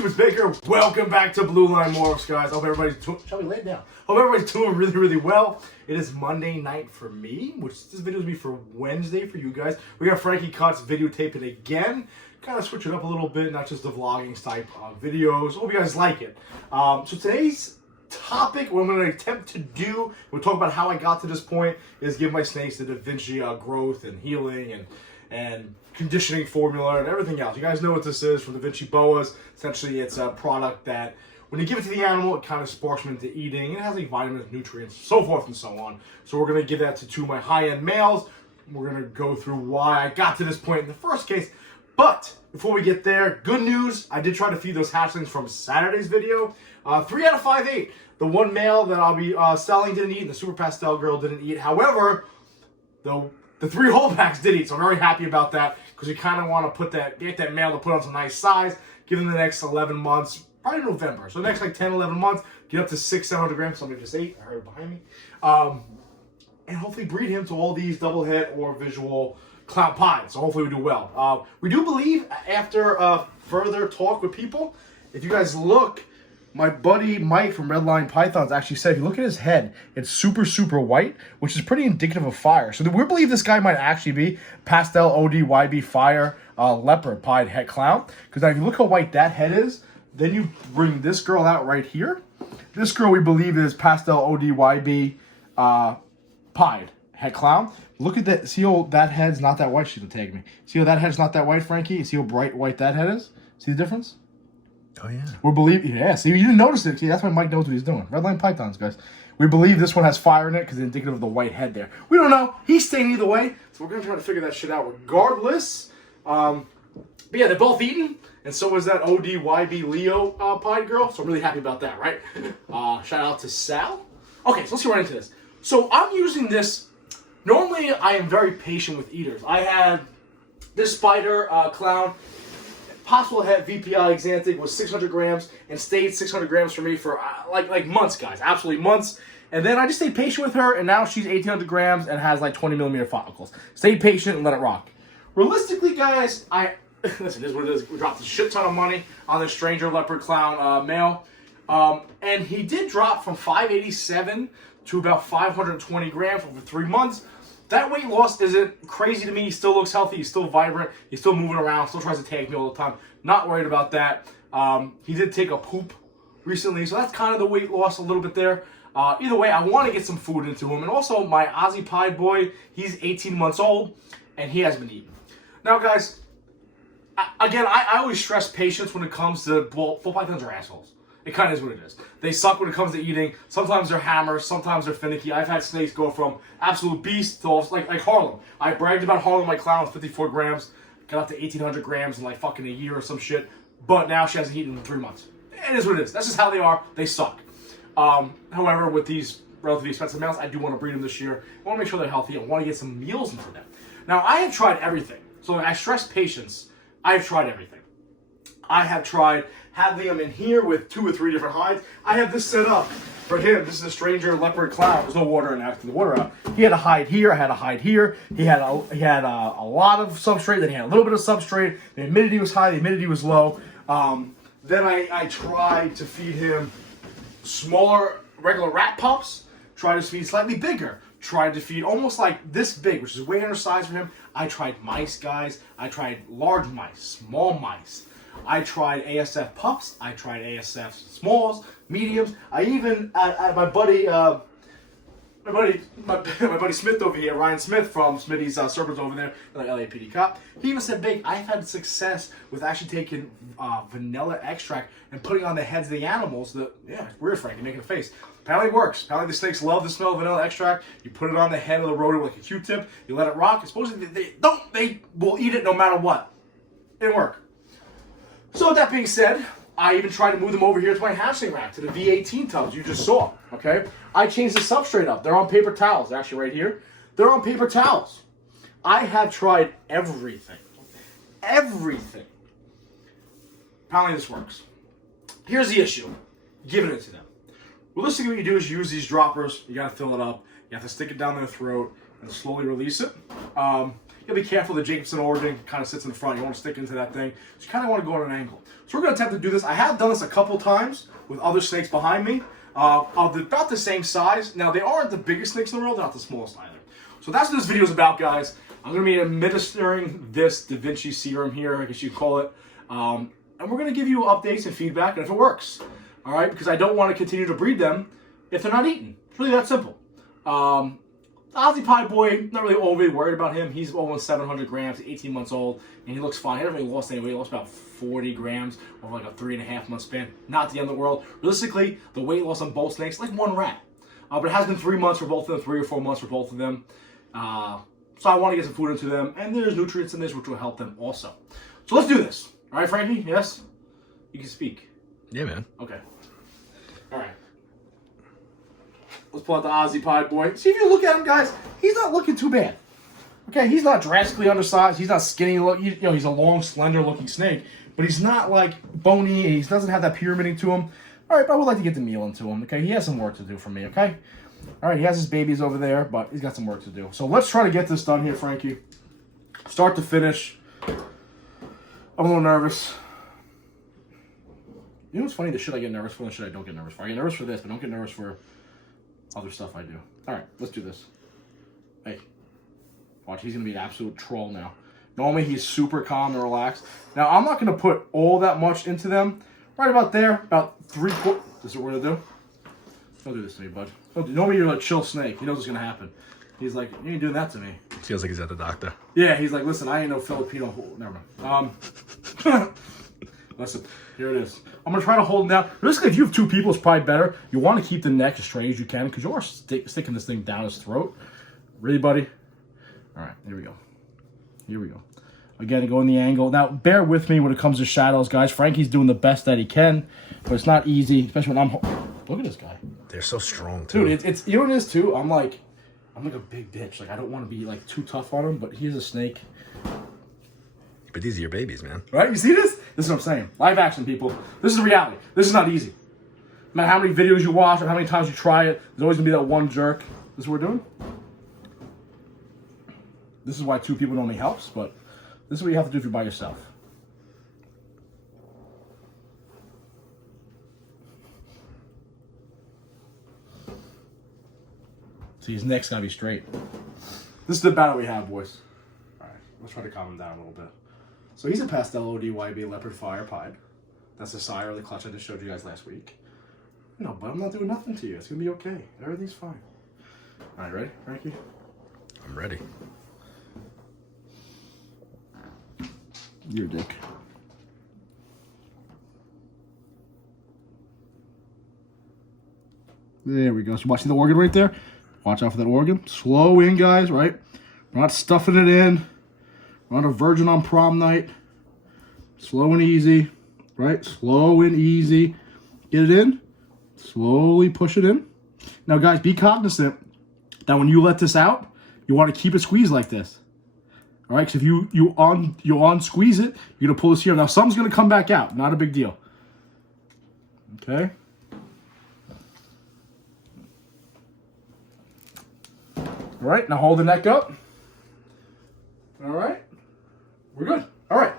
YouTube, it's Baker. Welcome back to Blue Line Morphs, guys. Hope everybody's shall we lay down? Hope everybody's doing really, really well. It is Monday night for me, which this video will be for Wednesday for you guys. We got Frankie Cuts videotaping again. Kind of switch it up a little bit, not just the vlogging type videos. Hope you guys like it. So today's topic, what I'm going to attempt to do, we'll talk about how I got to this point, is give my snakes the Vinci growth and healing and conditioning formula and everything else. You guys know what this is from the Vinci boas. Essentially, it's a product that when you give it to the animal, it kind of sparks them into eating. It has like vitamins, nutrients, so forth and so on. So we're going to give that to two of my high-end males. We're going to go through why I got to this point in the first case. But before we get there, good news. I did try to feed those hatchlings from Saturday's video. 3 out of 5 ate. The one male that I'll be selling didn't eat, and the Super Pastel girl didn't eat. However, the 3 holdbacks did eat, so I'm very happy about that because we kind of want to get that male to put on some nice size, give him the next 11 months, probably November. So the next like 10, 11 months, get up to 600-700 grams. Somebody just ate. I heard it behind me. And hopefully breed him to all these double head or visual clown pies. So hopefully we do well. We do believe after further talk with people, if you guys look, my buddy Mike from Redline Pythons actually said, if you look at his head, it's super, super white, which is pretty indicative of fire. So we believe this guy might actually be Pastel ODYB Fire Leopard Pied Het Clown. Because if you look how white that head is, then you bring this girl out right here. This girl we believe is Pastel ODYB Pied Het Clown. Look at that. See how that head's not that white? She's gonna tag me. See how that head's not that white, Frankie? See how bright white that head is? See the difference? Oh, yeah. We believe, yeah, see, you didn't notice it. See, that's why Mike knows what he's doing. Redline Pythons, guys. We believe this one has fire in it because it's indicative of the white head there. We don't know. He's staying either way, so we're going to try to figure that shit out regardless. But yeah, they're both eating, and so is that ODYB Leo Pied girl, so I'm really happy about that, right? Shout out to Sal. Okay, so let's get right into this. So I'm using this. Normally, I am very patient with eaters. I had this spider clown. Possible het VPI Xanthic was 600 grams and stayed 600 grams for me for like months, guys. Absolutely months. And then I just stayed patient with her, and now she's 1,800 grams and has like 20 millimeter follicles. Stayed patient and let it rock. Realistically, guys, listen, this is what it is. We dropped a shit ton of money on this Stranger Leopard Clown male. And he did drop from 587 to about 520 grams over 3 months. That weight loss isn't crazy to me. He still looks healthy. He's still vibrant. He's still moving around. Still tries to tag me all the time. Not worried about that. He did take a poop recently, so that's kind of the weight loss a little bit there. Either way, I want to get some food into him. And also, my Aussie Pied boy, he's 18 months old, and he has been eating. Now, guys, I always stress patience when it comes to full pythons are assholes. It kind of is what it is. They suck when it comes to eating. Sometimes they're hammers. Sometimes they're finicky. I've had snakes go from absolute beast to like Harlem. I bragged about Harlem, my clown, with 54 grams. Got up to 1,800 grams in like fucking a year or some shit. But now she hasn't eaten in 3 months. It is what it is. That's just how they are. They suck. However, with these relatively expensive males, I do want to breed them this year. I want to make sure they're healthy. I want to get some meals into them. Now, I have tried everything. So I stress patience. I have tried everything. I have tried having him in here with 2 or 3 different hides. I have this set up for him. This is a Stranger Leopard Clown. There's no water in after the water out. He had a hide here. I had a hide here. He had a lot of substrate. Then he had a little bit of substrate. The humidity was high. The humidity was low. Then I tried to feed him smaller regular rat pups. Tried to feed slightly bigger. Tried to feed almost like this big, which is way undersized for him. I tried mice, guys. I tried large mice, small mice. I tried ASF pups. I tried ASF smalls, mediums. I even my buddy Smith over here, Ryan Smith from Smitty's Serpents over there, like LAPD cop. He even said, "Big, I've had success with actually taking vanilla extract and putting on the heads of the animals." Yeah, it's weird, Frank. You're making a face. Apparently it works. Apparently the snakes love the smell of vanilla extract. You put it on the head of the rodent with like a Q-tip. You let it rock. Supposedly they will eat it no matter what. It didn't work. So with that being said, I even tried to move them over here to my hatchling rack, to the V18 tubs you just saw, okay? I changed the substrate up. They're on paper towels. They're actually right here. They're on paper towels. I have tried everything. Everything. Apparently this works. Here's the issue. Giving it to them. Realistically, what you do is you use these droppers. You got to fill it up. You have to stick it down their throat. and slowly release it. You gotta be careful. The Jacobson organ kind of sits in the front. You want to stick into that thing. So you kind of want to go at an angle. So we're gonna attempt to do this. I have done this a couple times with other snakes behind me. Of about the same size. Now they aren't the biggest snakes in the world. They're not the smallest either. So that's what this video is about, guys. I'm gonna be administering this Da Vinci serum here, I guess you call it. And we're gonna give you updates and feedback, and if it works, all right? Because I don't want to continue to breed them if they're not eaten. It's really that simple. The Aussie Pie Boy, not really overly worried about him. He's almost 700 grams, 18 months old, and he looks fine. He hasn't really lost any weight. He lost about 40 grams over like a 3.5 month span. Not the end of the world. Realistically, the weight loss on both snakes, like one rat. But it has been 3 months for both of them, 3 or 4 months for both of them. So I want to get some food into them, and there's nutrients in this which will help them also. So let's do this. All right, Frankie? Yes? You can speak. Yeah, man. Okay. All right. Let's pull out the Aussie Pie Boy. See, if you look at him, guys, he's not looking too bad. Okay, he's not drastically undersized. He's not skinny. You know, he's a long, slender-looking snake, but he's not like bony. He doesn't have that pyramiding to him. All right, but I would like to get the meal into him. Okay, he has some work to do for me. Okay. All right, he has his babies over there, but he's got some work to do. So let's try to get this done here, Frankie. Start to finish. I'm a little nervous. You know what's funny? The shit I get nervous for and the shit I don't get nervous for. I get nervous for this, but don't get nervous for other stuff I do. All right, let's do this. Hey, watch. He's going to be an absolute troll now. Normally, he's super calm and relaxed. Now, I'm not going to put all that much into them. Right about there, about 3/4. This is what we're going to do. Don't do this to me, bud. Normally, you're a chill snake. He knows what's going to happen. He's like, you ain't doing that to me. Feels like he's at the doctor. Yeah, he's like, listen, I ain't no Filipino. Never mind. Listen, here it is. I'm going to try to hold him down. Basically, if you have 2 people, it's probably better. You want to keep the neck as straight as you can because you are sticking this thing down his throat. Really, buddy? All right, here we go. Here we go. Again, go in the angle. Now, bear with me when it comes to shadows, guys. Frankie's doing the best that he can, but it's not easy, especially when I'm... Look at this guy. They're so strong, too. Dude, it's you know what it is, too? I'm like a big bitch. Like, I don't want to be, like, too tough on him, but here's a snake. But these are your babies, man. Right? You see this? This is what I'm saying. Live action, people. This is the reality. This is not easy. No matter how many videos you watch or how many times you try it, there's always going to be that one jerk. This is what we're doing? This is why 2 people normally helps, but this is what you have to do if you're by yourself. See, his neck's gotta be straight. This is the battle we have, boys. Alright, let's try to calm him down a little bit. So he's a pastel ODYB leopard fire pied. That's the sire of the clutch I just showed you guys last week. No, but I'm not doing nothing to you. It's gonna be okay. Everything's fine. Alright, ready, Frankie? I'm ready. You're a dick. There we go. So watching the organ right there? Watch out for that organ. Slow in, guys, right? We're not stuffing it in. We're not a virgin on prom night. Slow and easy, right? Slow and easy. Get it in. Slowly push it in. Now, guys, be cognizant that when you let this out, you want to keep it squeezed like this. All right? Because if you squeeze it, you're going to pull this here. Now, some's going to come back out. Not a big deal. Okay? All right, now hold the neck up. All right, we're good. All right,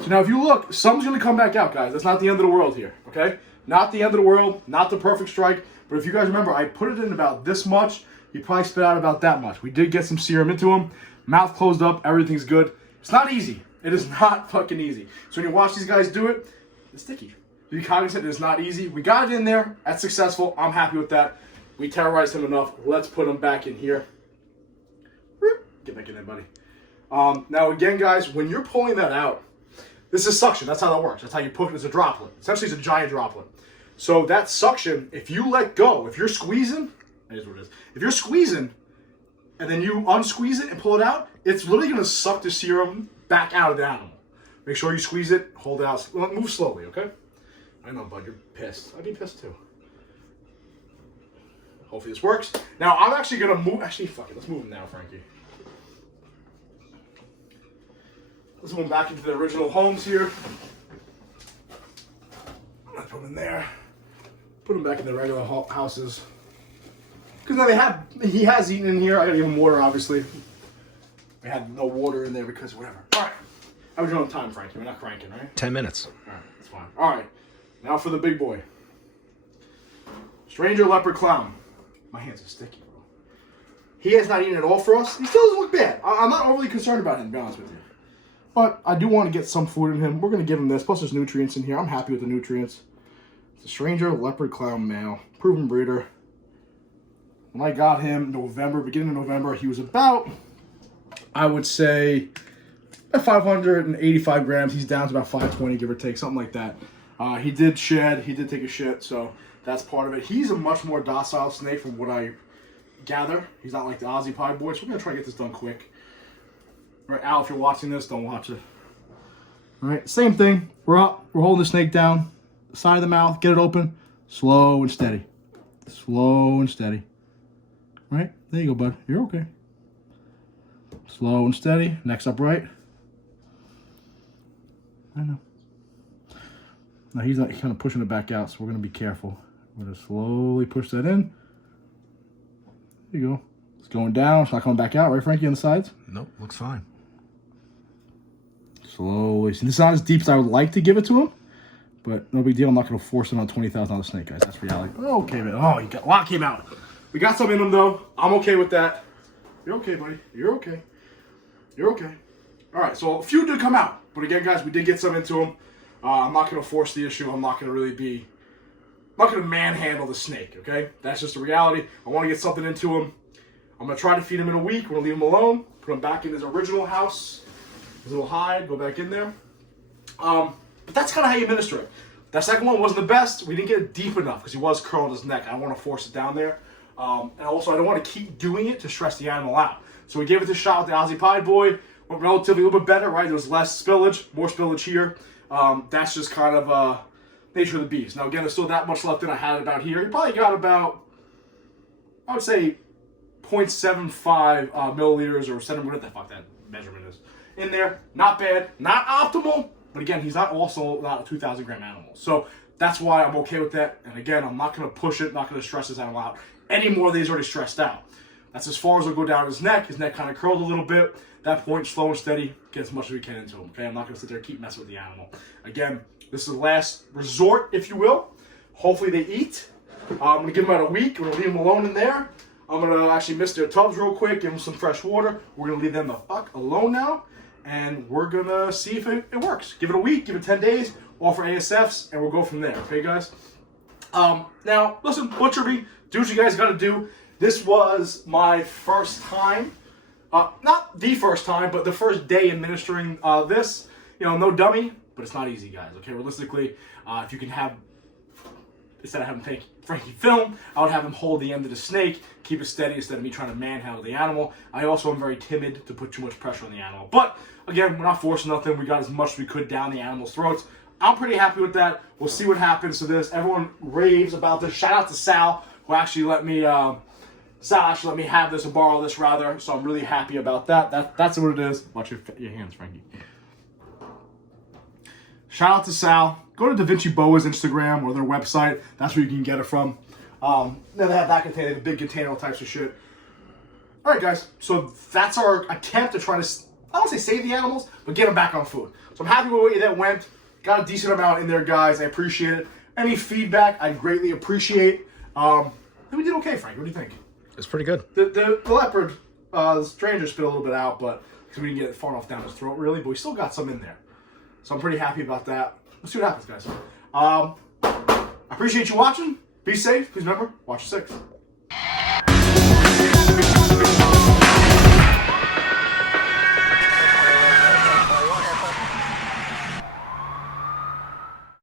so now if you look, some's gonna come back out, guys. That's not the end of the world here, okay? Not the end of the world, not the perfect strike, but if you guys remember, I put it in about this much. He probably spit out about that much. We did get some serum into him. Mouth closed up, everything's good. It's not easy. It is not fucking easy. So when you watch these guys do it, it's sticky. Be cognizant it's not easy. We got it in there. That's successful. I'm happy with that. We terrorized him enough. Let's put him back in here. Get back in there, buddy. Now, again, guys, when you're pulling that out, this is suction. That's how that works. That's how you put it. It's a droplet. Essentially, it's a giant droplet. So that suction, if you let go, if you're squeezing, that is what it is. If you're squeezing, and then you unsqueeze it and pull it out, it's literally going to suck the serum back out of the animal. Make sure you squeeze it, hold it out. Move slowly, okay? I know, bud, you're pissed. I'd be pissed, too. Hopefully this works. Now, I'm actually going to move. Actually, fuck it. Let's move him now, Frankie. Let's move him back into the original homes here. Let's put him in there. Put him back in the regular houses. Because he has eaten in here. I gotta give him water, obviously. We had no water in there because whatever. All right. How was your own time, Frankie? We're not cranking, right? 10 minutes. All right, that's fine. All right. Now for the big boy. Stranger leopard clown. My hands are sticky, bro. He has not eaten at all for us. He still doesn't look bad. I'm not overly concerned about him, to be honest with you. But I do want to get some food in him. We're going to give him this. Plus there's nutrients in here. I'm happy with the nutrients. It's a stranger leopard clown male. Proven breeder. When I got him November, beginning of November, he was about, I would say, 585 grams. He's down to about 520, give or take, something like that. He did shed. He did take a shit, so that's part of it. He's a much more docile snake from what I gather. He's not like the Aussie Pie boy, so we're going to try to get this done quick. All right, Al, if you're watching this, don't watch it. All right, same thing. We're up. We're holding the snake down. Side of the mouth. Get it open. Slow and steady. Slow and steady. All right, there you go, bud. You're okay. Slow and steady. Next up right. I know. Now he's like kind of pushing it back out, so we're going to be careful. We're going to slowly push that in. There you go. It's going down. It's not coming back out, right, Frankie, on the sides? Nope, looks fine. Slowly. See, this is not as deep as I would like to give it to him, but no big deal. I'm not going to force him on a $20,000 snake, guys. That's reality. Okay, man. Oh, a lot came out. We got some in him, though. I'm okay with that. You're okay, buddy. You're okay. You're okay. All right, so a few did come out. But again, guys, we did get some into him. I'm not going to force the issue. I'm not going to really be... I'm not going to manhandle the snake, okay? That's just the reality. I want to get something into him. I'm going to try to feed him in a week. We're going to leave him alone. Put him back in his original house. His little hide. Go back in there. But that's kind of how you administer it. That second one wasn't the best. We didn't get it deep enough because he was curling his neck. I don't want to force it down there. And also, I don't want to keep doing it to stress the animal out. So we gave it a shot with the Aussie Pie Boy. Went relatively a little bit better, right? There was less spillage, more spillage here. That's just kind of nature of the beast. Now, again, there's still that much left in. I had it about here. He probably got about, I would say, 0.75 milliliters or centimeter, what the fuck that measurement is, in there. Not bad. Not optimal. But again, he's not also not a 2,000 gram animal. So that's why I'm okay with that. And again, I'm not going to push it, not going to stress this animal out any more than he's already stressed out. That's as far as I'll go down his neck. His neck kind of curled a little bit. That point, slow and steady, get as much as we can into him. Okay, I'm not going to sit there and keep messing with the animal. Again, this is the last resort, if you will. Hopefully they eat. I'm going to give them out a week. We're going to leave them alone in there. I'm going to actually mist their tubs real quick, give them some fresh water. We're going to leave them the fuck alone now. And we're going to see if it works. Give it a week, give it 10 days, offer ASFs, and we'll go from there. Okay, guys? Now, listen, butcher me. Do what you guys got to do. This was my first time. Not the first time, but the first day administering this. You know, no dummy, but it's not easy, guys. Okay, realistically, if you can have, instead of having Frankie film, I would have him hold the end of the snake, keep it steady instead of me trying to manhandle the animal. I also am very timid to put too much pressure on the animal. But, again, we're not forcing nothing. We got as much as we could down the animal's throats. I'm pretty happy with that. We'll see what happens to this. Everyone raves about this. Shout out to Sal, who actually let me... Sal actually let me have this, or borrow this rather, so I'm really happy about that. That's what it is. Watch your hands, Frankie. Shout out to Sal. Go to Da Vinci Boa's Instagram or their website. That's where you can get it from. Then they have that container, the big container, all types of shit. All right, guys. So that's our attempt to try to, I don't want to say save the animals, but get them back on food. So I'm happy with the way that went. Got a decent amount in there, guys. I appreciate it. Any feedback, I greatly appreciate. We did okay, Frank. What do you think? It's pretty good. The leopard, the stranger spit a little bit out, but because we didn't get it far enough down his throat, really. But we still got some in there. So I'm pretty happy about that. Let's see what happens, guys. I appreciate you watching. Be safe. Please remember, watch 6.